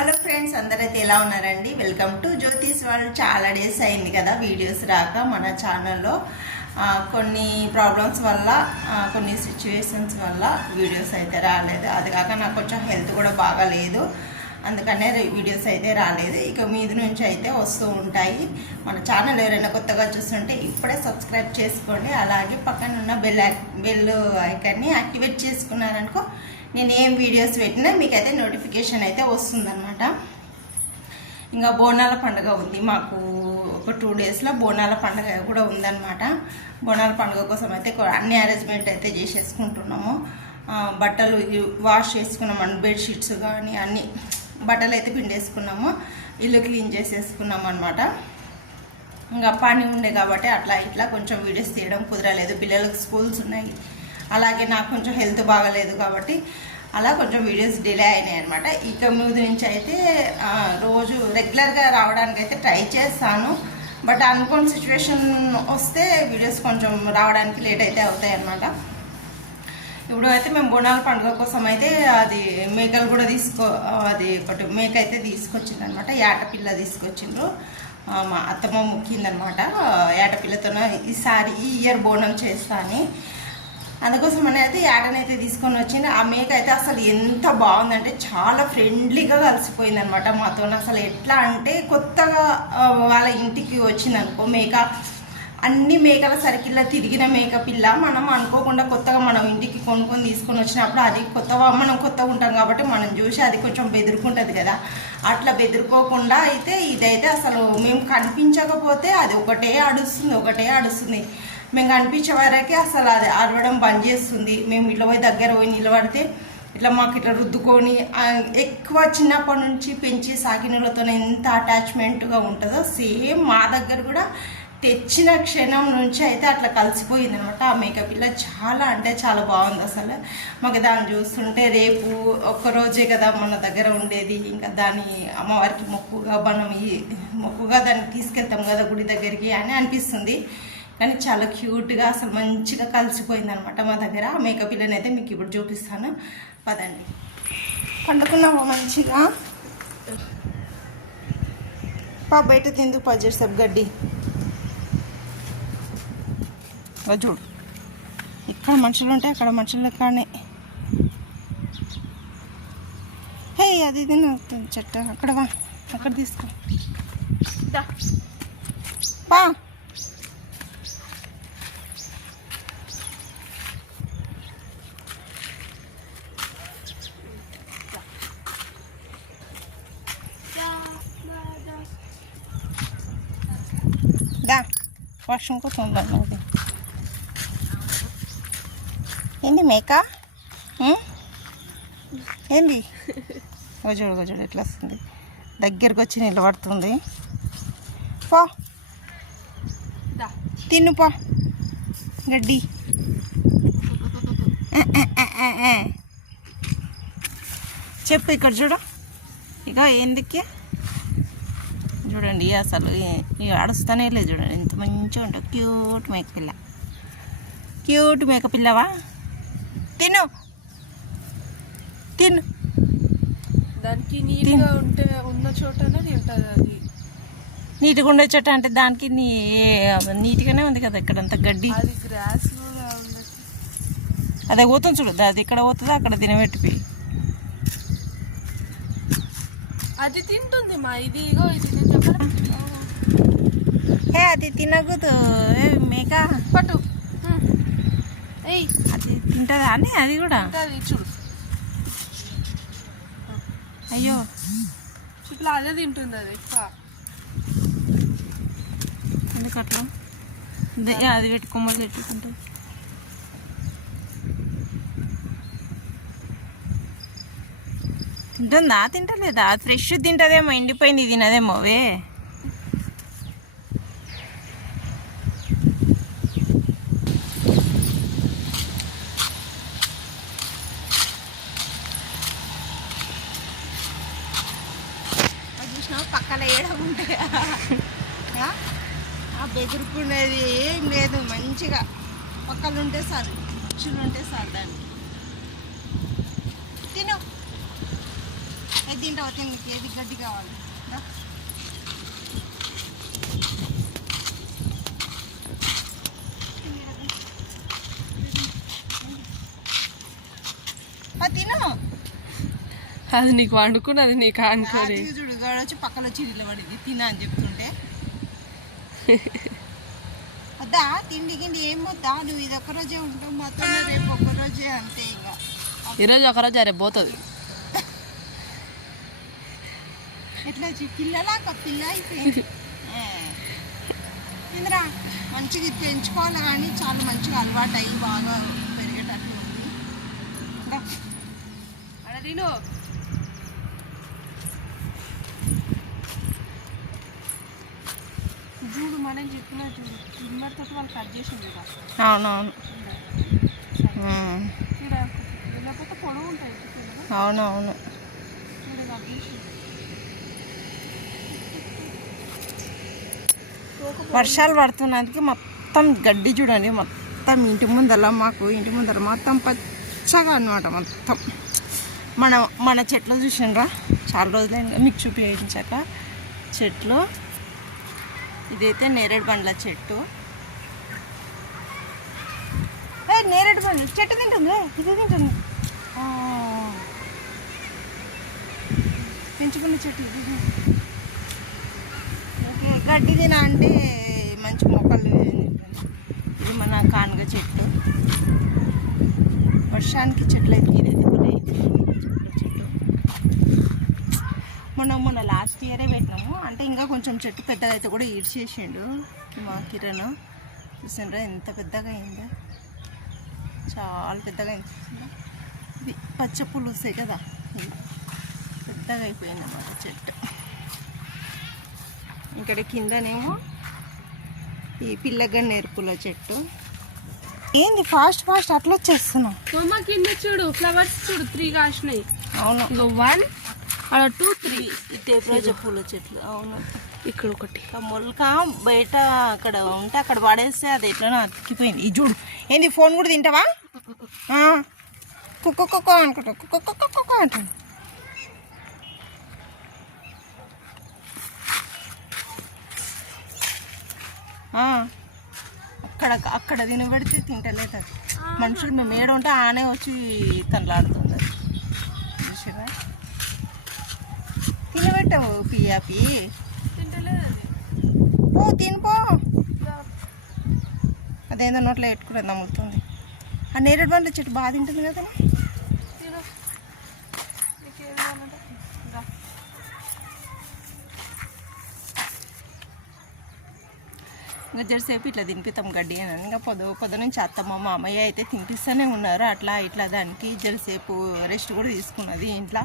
Hello friends అందరైతే ఎలా ఉన్నారండి? వెల్కమ్ టు జ్యోతిష్ వాళ్ళు చాలా డేస్ అయింది కదా వీడియోస్ రాక మన ఛానల్లో. కొన్ని ప్రాబ్లమ్స్ వల్ల కొన్ని సిచ్యువేషన్స్ వల్ల వీడియోస్ అయితే రాలేదు. అది కాక నాకు కొంచెం హెల్త్ కూడా బాగాలేదు. అందుకనే వీడియోస్ అయితే రాలేదు. ఇక మీది నుంచి అయితే వస్తూ ఉంటాయి. మన ఛానల్ ఎవరైనా కొత్తగా చూస్తుంటే ఇప్పుడే సబ్స్క్రైబ్ చేసుకోండి. అలాగే పక్కన ఉన్న బెల్ బెల్ ఐకాన్ని యాక్టివేట్ చేసుకున్నారనుకో నేను ఏం వీడియోస్ పెట్టినా మీకైతే నోటిఫికేషన్ అయితే వస్తుందన్నమాట. ఇంకా బోనాల పండుగ ఉంది. మాకు ఒక టూ డేస్లో బోనాల పండుగ కూడా ఉందన్నమాట. బోనాల పండుగ కోసం అయితే అన్ని అరేంజ్మెంట్ అయితే చేసేసుకుంటున్నాము. బట్టలు వాష్ వాష్ చేసుకున్నాము. బెడ్షీట్స్ కానీ అన్నీ బట్టలు అయితే పిండేసుకున్నాము. ఇల్లు క్లీన్ చేసేసుకున్నాము అనమాట ఇంకా పని ఉండే కాబట్టి అట్లా ఇట్లా కొంచెం వీడియోస్ తీయడం కుదరలేదు. పిల్లలకు స్కూల్స్ ఉన్నాయి. అలాగే నాకు కొంచెం హెల్త్ బాగలేదు కాబట్టి అలా కొంచెం వీడియోస్ డిలే అయినాయి అనమాట ఇక ముందు నుంచి అయితే రోజు రెగ్యులర్గా రావడానికి అయితే ట్రై చేస్తాను. బట్ అనుకోని సిచ్యువేషన్ వస్తే వీడియోస్ కొంచెం రావడానికి లేట్ అయితే అవుతాయి అనమాట ఇప్పుడు అయితే మేము బోనాల పండుగ కోసం అయితే అది మేకలు కూడా తీసుకో అది ఒకటి మేక అయితే తీసుకొచ్చింది అనమాట ఏటపిల్ల తీసుకొచ్చిండ్రు. మా అత్తమ్మ ముక్కిందనమాట. ఏటపిల్లతో ఈసారి ఈ ఇయర్ బోనం చేస్తా అని. అందుకోసం అనేది ఏటనైతే తీసుకొని వచ్చింది. ఆ మేక అయితే అసలు ఎంత బాగుందంటే చాలా ఫ్రెండ్లీగా కలిసిపోయింది అనమాట మాతో అసలు ఎట్లా అంటే కొత్తగా వాళ్ళ ఇంటికి వచ్చిందనుకో మేక అన్ని మేకల సర్కిల్లో తిరిగిన మేక పిల్ల మనం అనుకోకుండా కొత్తగా మనం ఇంటికి కొనుక్కొని తీసుకొని వచ్చినప్పుడు అది కొత్తగా మనం కొత్తగా ఉంటాం కాబట్టి మనం చూసి అది కొంచెం బెదురుకుంటుంది కదా. అట్లా బెదురుకోకుండా అయితే ఇదైతే అసలు మేము కనిపించకపోతే అది ఒకటే అడుస్తుంది ఒకటే అడుస్తుంది. మేము కనిపించే వరకే అసలు అది అరవడం బంద్ చేస్తుంది. మేము ఇట్లా పోయి దగ్గర పోయి నిలబడితే ఇట్లా మాకు ఇట్లా రుద్దుకొని ఎక్కువ చిన్నప్పటి నుంచి పెంచి సాకినలతో ఎంత అటాచ్మెంట్గా ఉంటుందో సేమ్ మా దగ్గర కూడా తెచ్చిన క్షణం నుంచి అయితే అట్లా కలిసిపోయింది అనమాట ఆ మేకప్ ఇలా చాలా అంటే చాలా బాగుంది అసలు. మాకు దాన్ని చూస్తుంటే రేపు ఒక్కరోజే కదా మన దగ్గర ఉండేది. ఇంకా దాని అమ్మవారికి మొక్కుగా మనం ఈ మొక్కుగా దాన్ని తీసుకెళ్తాం కదా గుడి దగ్గరికి అని అనిపిస్తుంది. కానీ చాలా క్యూట్గా అసలు మంచిగా కలిసిపోయింది అనమాట మా దగ్గర. ఆ మేకప్ పిల్లని అయితే మీకు ఇప్పుడు చూపిస్తాను. పదండి. పండుకున్నావా మంచిగా? పా బయట తిందుకు పజ్జర్ సబ్ గడ్డి. ఇగో చూడు. ఇక్కడ మనుషులు ఉంటే అక్కడ మనుషుల కానే హే అది ఇది చెట్ట. అక్కడ వా అక్కడ తీసుకో. పా దా వాష్రూమ్ కోసం ఉండాలి అది ఏంది మేక? ఏంది? గజోడు గజోడు ఎట్లా వస్తుంది? దగ్గరకు వచ్చి నిలబడుతుంది. పో. తిను పో. గడ్డి. చెప్పు ఇక్కడ చూడు. ఇక ఏందికి చూడండి అసలు అడుస్తానే లేదు చూడండి. ఎంత మంచిగా ఉంటుంది. క్యూట్ మేకపిల్ల క్యూట్ మేకపిల్లవా తిను. తిను. దానికి నీట్గా ఉంటే ఉన్న చోటనే తింటది అది. నీట్గా ఉండే చోట అంటే దానికి నీ నీట్గానే ఉంది కదా ఇక్కడంతా గడ్డి. అది గ్రాస్ అదే పోతుంది చూడు అది ఇక్కడ పోతుందా అక్కడ తినబెట్టిపోయి అది తింటుంది మా ఇది ఇగో ఇది ఏ అది తినకూడదు. ఏ మేక. పట్టు. ఏయ్. తింటుందా అని అది కూడా. చూడు. అయ్యో. ఇట్లా అదే తింటుంది అది ఎక్కువ. ఎందుకు అట్లా దే- అది పెట్టి కొమ్మలు తింటుందా? తింటలేదా? ఫ్రెష్ తింటదేమో ఎండిపోయింది తినదేమో వే చూసినావు పక్కన ఏడం ఉంటాయా ఆ? ఆ బెదురుకునేది ఏం లేదు మంచిగా పక్కలు ఉంటే సార్ మనుషులు ఉంటే సార్ దాన్ని. తిను. ఏది తింటావు? తిని. ఏది గడ్డి కావాలి? తిను. అది నీకు వండుకున్నది నీకు రాత్రి చూడు వచ్చి పక్కన వచ్చి నిలబడింది తినా అని చెప్తుంటే. వద్దా తిండి గిండి ఏం వద్దా నువ్వు ఇది ఒక్క రోజే ఉంటావు మాతోనే రేపు ఒక్క రోజే అంతే ఇంకా. ఈరోజు ఒకరోజు అరే పోతుంది. ఎట్లా చి- పిల్లలాగా పిల్ల అయిపోయింది. ఇందిరా మంచిగా ఇది పెంచుకోవాలి కానీ చాలా మంచిగా అలవాటు అయ్యి బాగా పెరిగేటట్టు ఉంది. వాళ్ళు కట్ అవునవును. లేకపోతే పొడవు ఉంటాయి. అవునవును. వర్షాలు పడుతున్నందుకు మొత్తం గడ్డి చూడండి మొత్తం ఇంటి ముందర మాకు ఇంటి ముందర మొత్తం పచ్చగా అన్నమాట మొత్తం. మన మన చెట్లు చూసిండ్రా చాలా రోజులైంది. మీకు చూపించాక చెట్లు. ఇదైతే నేరేడు పండ్ల చెట్టు. నేరేడు పండ్లు. చెట్టు తింటుంది. ఇది తింటుంది. పెంచుకున్న చెట్టు ఇది ఓకే గడ్డి తిన అంటే మంచి మొక్కలు ఇది మన కానుగ చెట్టు. వర్షానికి చెట్లు అయితే ఇదైతే కొన్ని చెట్టు మొన్న మొన్న లాస్ట్ ఇయరే పెట్టినాము అంటే ఇంకా కొంచెం చెట్టు పెద్దగా అయితే కూడా ఈడ్చేసిండు మా కిరణ్. చూసిండ్రా ఎంత పెద్దగా అయిందో. చాలా పెద్దగా అయింది? ఇది పచ్చ పూలు వస్తాయి కదా. పెద్దగా అయిపోయింది అన్నమాట చెట్టు ఇక్కడ కిందనేమో ఈ పిల్లగన్నేరు పూల చెట్టు. ఏంది ఫాస్ట్ ఫాస్ట్ అట్లా వచ్చేస్తున్నావు కింద చూడు ఫ్లవర్స్ చూడు త్రీ కాసినాయి. అవును. వన్ అలా టూ త్రీ టేప్రోజ పూల చెట్లు. అవును. ఇక్కడ ఒకటి. ఆ మొలక బయట అక్కడ ఉంటే అక్కడ పడేస్తే అది ఎట్లనో అతికిపోయింది. ఈ చూడు. ఏంది ఫోన్ కూడా తింటావా. కుక్క కుక్క అనుకుంటా. కుక్క కుక్క కుక్క అంటాను. అక్కడ అక్కడ తినబడితే తింటలేదు అది. మనుషులు మేము ఏడు ఉంటే ఆనే వచ్చి తనలాడుతుంది అది. చూసారా పో తినిపో అదేందో నోట్లో పెట్టుకుని నమ్ముతుంది ఆ నేరేడు పండ్ల చెట్టు బాగా తింటుంది కదా. ఇంకా జరసేపు ఇట్లా తినిపిస్తాం గడ్డి అని. ఇంకా పొద పొద నుంచి అత్తమ్మ మామయ్య అయితే తినిపిస్తూనే ఉన్నారు. అట్లా ఇట్లా దానికి జరసేపు రెస్ట్ కూడా తీసుకున్నది ఇంట్లో.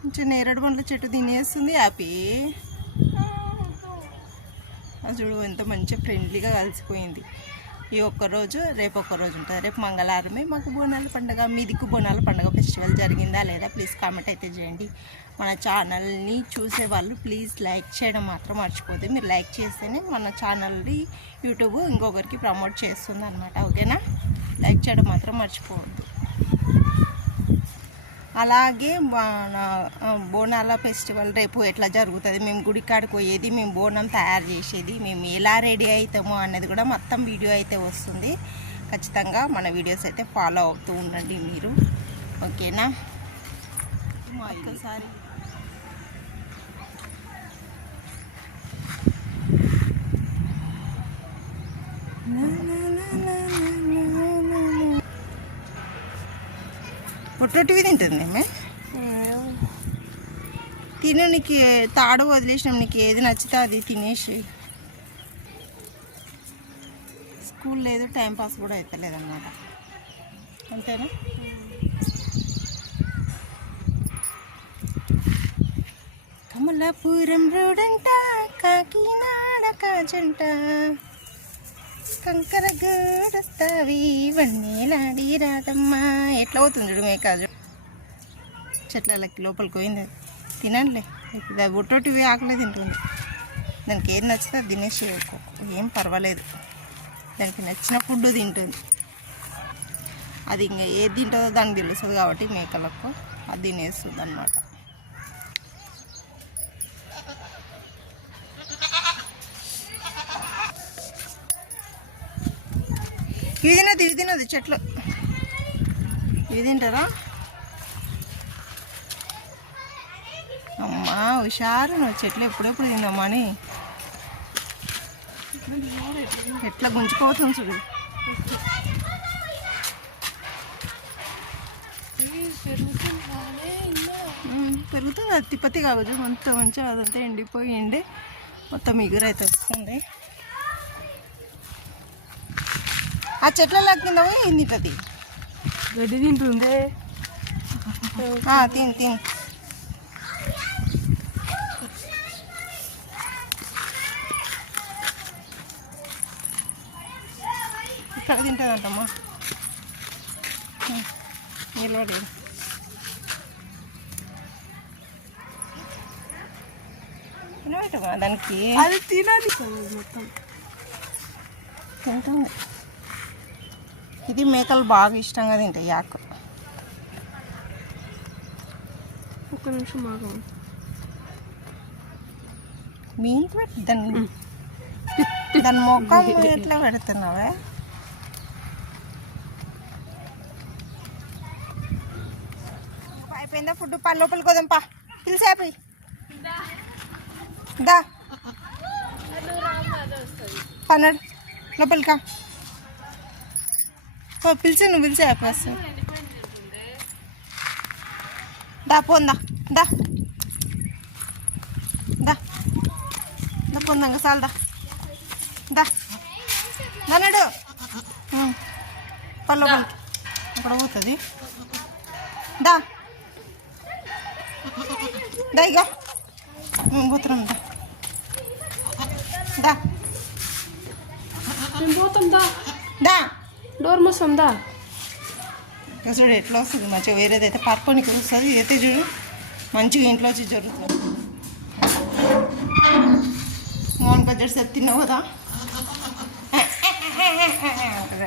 కొంచెం నేరడు పండ్ల చెట్టు తినేస్తుంది హ్యాపీ. అది చూడు ఎంత మంచిగా ఫ్రెండ్లీగా కలిసిపోయింది. ఈ ఒక్క రోజు రేపు ఒక్కరోజు ఉంటుంది. రేపు మంగళవారమే మాకు బోనాల పండుగ. మీ దిక్కు బోనాల పండుగ ఫెస్టివల్ జరిగిందా లేదా? ప్లీజ్ కామెంట్ అయితే చేయండి. మన ఛానల్ని చూసే వాళ్ళు ప్లీజ్ లైక్ చేయడం మాత్రం మర్చిపోతే మీరు లైక్ చేస్తేనే మన ఛానల్ని యూట్యూబ్ ఇంకొకరికి ప్రమోట్ చేస్తుంది అనమాట ఓకేనా లైక్ చేయడం మాత్రం మర్చిపోవద్దు. అలాగే మన బోనాల ఫెస్టివల్ రేపు ఎట్లా జరుగుతుంది? మేము గుడి కాడికి పోయేది మేము బోనం తయారు చేసేది మేము ఎలా రెడీ అవుతామో అనేది కూడా మొత్తం వీడియో అయితే వస్తుంది. ఖచ్చితంగా మన వీడియోస్ అయితే ఫాలో అవుతూ ఉండండి మీరు. ఓకేనా? ఒక్కసారి. పొట్టొట్టివి తింటుంది మేమే తిను నీకు తాడు వదిలేసినాం నీకు ఏది నచ్చితే అది తినేసి. స్కూల్ లేదు టైం పాస్ కూడా అవుతలేదు అన్నమాట అంతేనా? కమలాపురం రోడంట కాకినాడ కాజంట. కంకర గూడస్తావి వన్నీలాడి రాదమ్మా. ఎట్లా అవుతుంది చూడు మేకాజు చెట్లకి లోపలికి పోయింది. అది. తినండిలే. ఇప్పుడు అది ఒట్టోటివి ఆకలే తింటుంది. దానికి ఏది నచ్చితే అది తినేసి ఏం పర్వాలేదు. దానికి నచ్చిన ఫుడ్ తింటుంది. అది ఇంకా ఏది తింటుందో దానికి తెలుస్తుంది కాబట్టి మేకలకు. అది తినేస్తుంది అనమాట ఇవి తినదు ఇవి తినదు చెట్లు. ఇవి తింటారా? అమ్మా హుషారు నువ్వు చెట్లు ఎప్పుడెప్పుడు తిందామని ఎట్లా గుంజుకోవచ్చు చూడు. పెరుగుతుంది అది తిప్పతి కావచ్చు మొత్తం మంచిగా అదంతా ఎండిపోయి ఎండి మొత్తం ఎగురైతే వస్తుంది. ఆ చెట్ల కింద పోయి ఏం తింటుంది గడ్డి తింటుంది ఆ, తిను తిను ఇక్కడ తింటుందంటమ్మా నిలబడి నిలబెట్టమా దానికి అది తినది మొత్తం తింటుంది ఇది మేకలు బాగా ఇష్టంగా తింటాయి ఆకు ఒక్క నిమిషం ఆగం. మీ ఇంటి పెట్టి దాన్ని దాని మొక్కం ఎట్లా పెడుతున్నావే? అయిపోయిందా ఫుడ్? పా లోపలికి పోదాం పా. పిలిచేపోయి దా. పన్నాడు లోపలికా పిలిచి నువ్వు పిలిచే ఫస్ట్ దా పోందా దా దా. దా. పొందంగా చాలు దా. దా. దన్నడు పళ్ళు అక్కడ పోతుంది. దా. దా ఇక మేము పోతున్నాం దా. దా. మేము పోతాం దా. దా. డోర్ మూసాం దా ఇక చూడు ఎట్లా వస్తుంది మంచిగా వేరేదైతే పట్టుకోనికి వస్తుంది అయితే చూడు మంచిగా ఇంట్లో వచ్చి జరుగుతుంది. మోహన్ కొంచెం సేపు తిన్నావు కదా?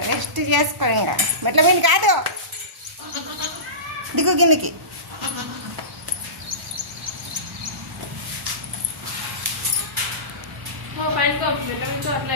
రెస్ట్ చేసుకో ఇంకా మెట్ల మీద కాదు. దిగు కిందికి పైన అట్లా